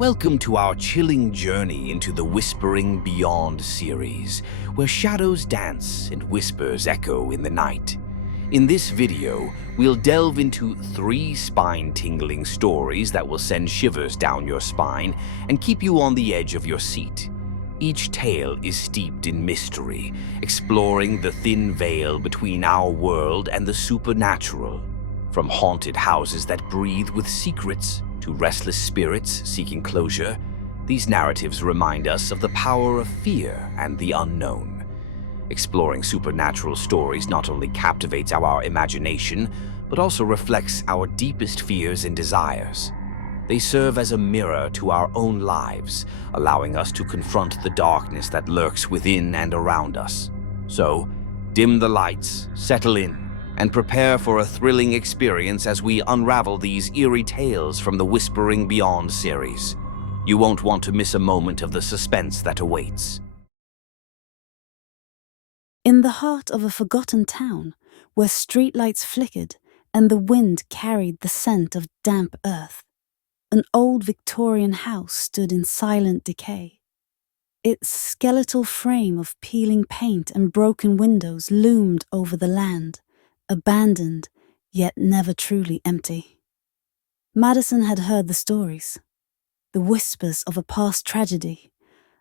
Welcome to our chilling journey into the Whispering Beyond series, where shadows dance and whispers echo in the night. In this video, we'll delve into 3 spine-tingling stories that will send shivers down your spine and keep you on the edge of your seat. Each tale is steeped in mystery, exploring the thin veil between our world and the supernatural. From haunted houses that breathe with secrets to restless spirits seeking closure, these narratives remind us of the power of fear and the unknown. Exploring supernatural stories not only captivates our imagination, but also reflects our deepest fears and desires. They serve as a mirror to our own lives, allowing us to confront the darkness that lurks within and around us. So, dim the lights, settle in, and prepare for a thrilling experience as we unravel these eerie tales from the Whispering Beyond series. You won't want to miss a moment of the suspense that awaits. In the heart of a forgotten town, where streetlights flickered and the wind carried the scent of damp earth, an old Victorian house stood in silent decay. Its skeletal frame of peeling paint and broken windows loomed over the land, abandoned, yet never truly empty. Madison had heard the stories, the whispers of a past tragedy,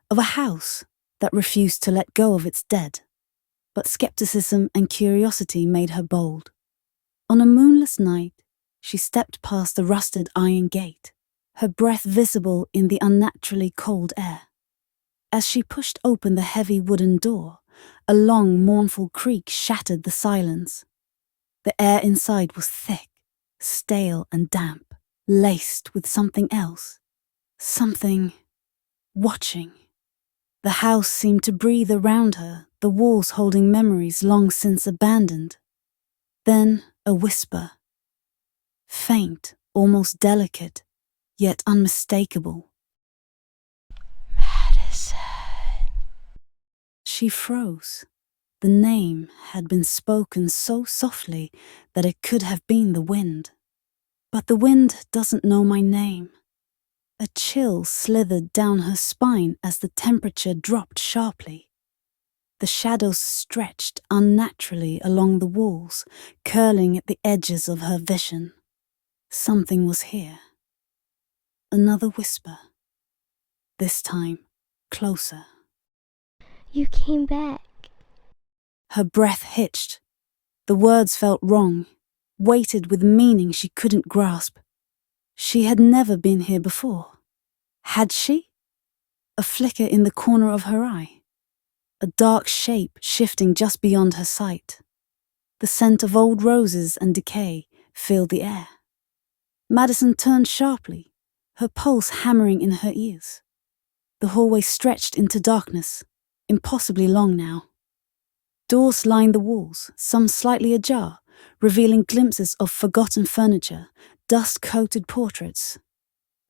of a house that refused to let go of its dead. But skepticism and curiosity made her bold. On a moonless night, she stepped past the rusted iron gate, her breath visible in the unnaturally cold air. As she pushed open the heavy wooden door, a long, mournful creak shattered the silence. The air inside was thick, stale and damp, laced with something else. Something watching. The house seemed to breathe around her, the walls holding memories long since abandoned. Then a whisper. Faint, almost delicate, yet unmistakable. Madison. She froze. The name had been spoken so softly that it could have been the wind. But the wind doesn't know my name. A chill slithered down her spine as the temperature dropped sharply. The shadows stretched unnaturally along the walls, curling at the edges of her vision. Something was here. Another whisper. This time, closer. You came back. Her breath hitched. The words felt wrong, weighted with meaning she couldn't grasp. She had never been here before. Had she? A flicker in the corner of her eye. A dark shape shifting just beyond her sight. The scent of old roses and decay filled the air. Madison turned sharply, her pulse hammering in her ears. The hallway stretched into darkness, impossibly long now. Doors lined the walls, some slightly ajar, revealing glimpses of forgotten furniture, dust-coated portraits.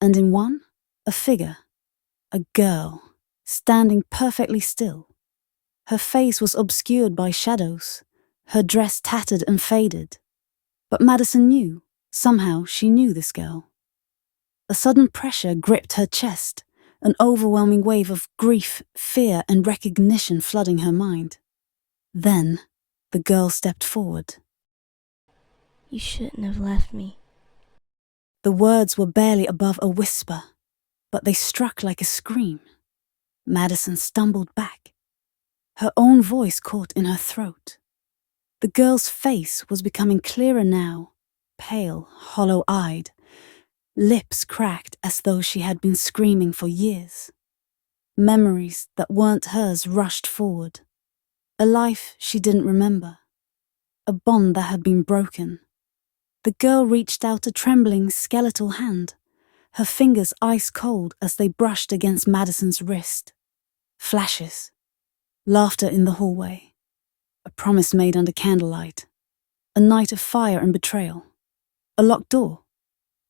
And in one, a figure, a girl, standing perfectly still. Her face was obscured by shadows, her dress tattered and faded. But Madison knew, somehow she knew this girl. A sudden pressure gripped her chest, an overwhelming wave of grief, fear, and recognition flooding her mind. Then, the girl stepped forward. You shouldn't have left me. The words were barely above a whisper, but they struck like a scream. Madison stumbled back, her own voice caught in her throat. The girl's face was becoming clearer now, pale, hollow-eyed, lips cracked as though she had been screaming for years. Memories that weren't hers rushed forward. A life she didn't remember. A bond that had been broken. The girl reached out a trembling, skeletal hand, her fingers ice-cold as they brushed against Madison's wrist. Flashes. Laughter in the hallway. A promise made under candlelight. A night of fire and betrayal. A locked door.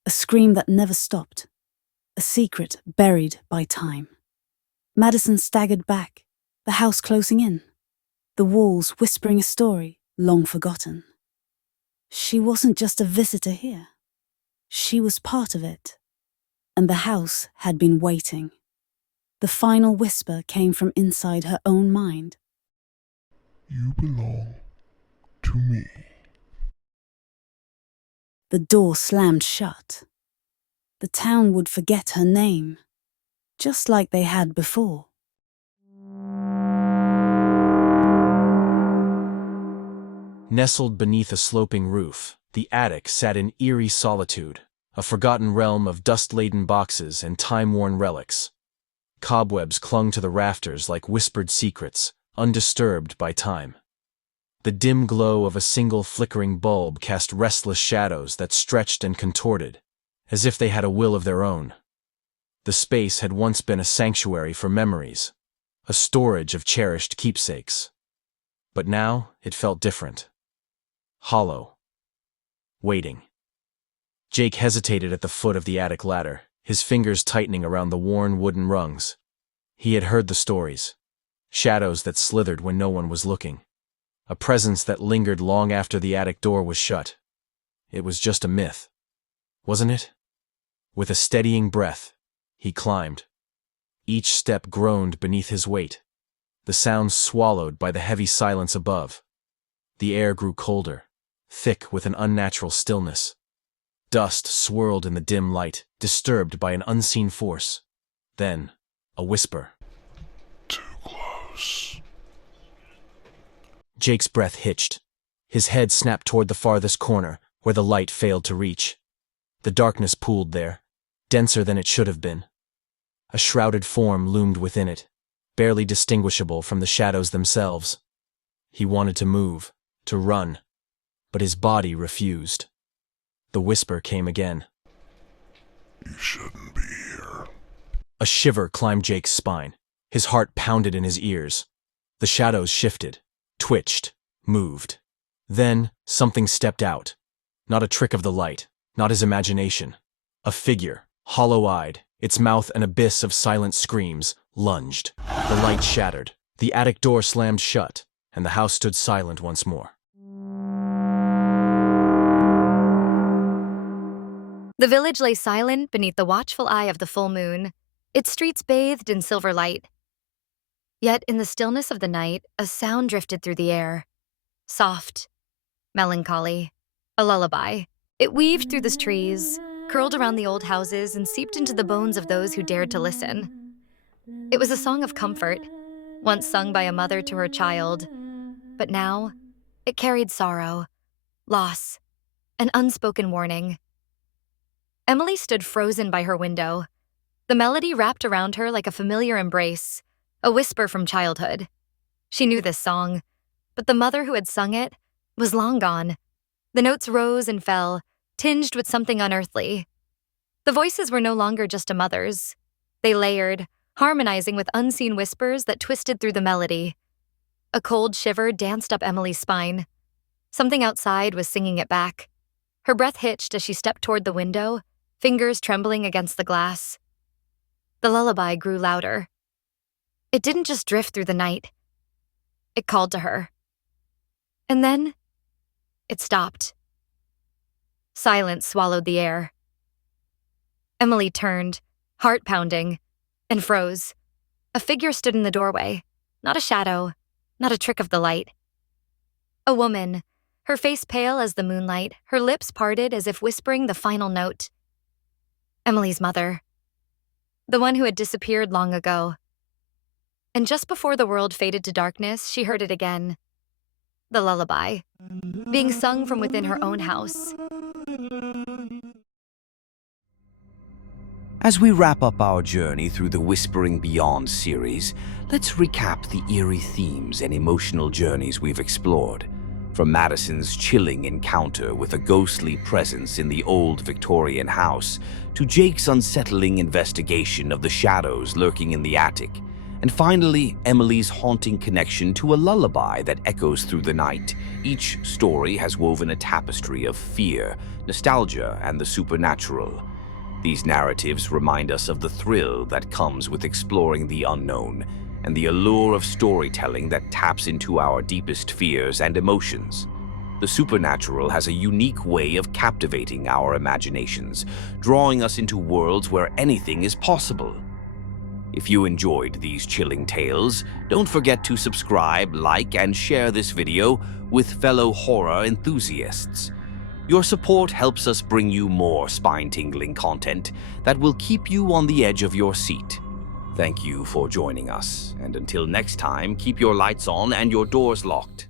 A scream that never stopped. A secret buried by time. Madison staggered back, the house closing in. The walls whispering a story long forgotten. She wasn't just a visitor here. She was part of it. and the house had been waiting. The final whisper came from inside her own mind. You belong to me. The door slammed shut. The town would forget her name, just like they had before. Nestled beneath a sloping roof, the attic sat in eerie solitude, a forgotten realm of dust-laden boxes and time-worn relics. Cobwebs clung to the rafters like whispered secrets, undisturbed by time. The dim glow of a single flickering bulb cast restless shadows that stretched and contorted, as if they had a will of their own. The space had once been a sanctuary for memories, a storage of cherished keepsakes. But now it felt different. Hollow. Waiting. Jake hesitated at the foot of the attic ladder, his fingers tightening around the worn wooden rungs. He had heard the stories. Shadows that slithered when no one was looking. A presence that lingered long after the attic door was shut. It was just a myth, wasn't it? With a steadying breath, he climbed. Each step groaned beneath his weight, the sounds swallowed by the heavy silence above. The air grew colder, thick with an unnatural stillness. Dust swirled in the dim light, disturbed by an unseen force. Then, a whisper. Too close. Jake's breath hitched. His head snapped toward the farthest corner, where the light failed to reach. The darkness pooled there, denser than it should have been. A shrouded form loomed within it, barely distinguishable from the shadows themselves. He wanted to move, to run, but his body refused. The whisper came again. You shouldn't be here. A shiver climbed Jake's spine. His heart pounded in his ears. The shadows shifted, twitched, moved. Then, something stepped out. Not a trick of the light, not his imagination. A figure, hollow-eyed, its mouth an abyss of silent screams, lunged. The light shattered. The attic door slammed shut, and the house stood silent once more. The village lay silent beneath the watchful eye of the full moon, its streets bathed in silver light. Yet in the stillness of the night, a sound drifted through the air. Soft, melancholy, a lullaby. It weaved through the trees, curled around the old houses, and seeped into the bones of those who dared to listen. It was a song of comfort, once sung by a mother to her child, but now it carried sorrow, loss, an unspoken warning. Emily stood frozen by her window. The melody wrapped around her like a familiar embrace, a whisper from childhood. She knew this song, but the mother who had sung it was long gone. The notes rose and fell, tinged with something unearthly. The voices were no longer just a mother's. They layered, harmonizing with unseen whispers that twisted through the melody. A cold shiver danced up Emily's spine. Something outside was singing it back. Her breath hitched as she stepped toward the window, fingers trembling against the glass. The lullaby grew louder. It didn't just drift through the night. It called to her. And then, it stopped. Silence swallowed the air. Emily turned, heart pounding, and froze. A figure stood in the doorway, not a shadow, not a trick of the light. A woman, her face pale as the moonlight, her lips parted as if whispering the final note. Emily's mother. The one who had disappeared long ago. And just before the world faded to darkness, she heard it again. The lullaby, being sung from within her own house. As we wrap up our journey through the Whispering Beyond series, let's recap the eerie themes and emotional journeys we've explored. From Madison's chilling encounter with a ghostly presence in the old Victorian house, to Jake's unsettling investigation of the shadows lurking in the attic, and finally, Emily's haunting connection to a lullaby that echoes through the night. Each story has woven a tapestry of fear, nostalgia, and the supernatural. These narratives remind us of the thrill that comes with exploring the unknown, and the allure of storytelling that taps into our deepest fears and emotions. The supernatural has a unique way of captivating our imaginations, drawing us into worlds where anything is possible. If you enjoyed these chilling tales, don't forget to subscribe, like, and share this video with fellow horror enthusiasts. Your support helps us bring you more spine-tingling content that will keep you on the edge of your seat. Thank you for joining us, and until next time, keep your lights on and your doors locked.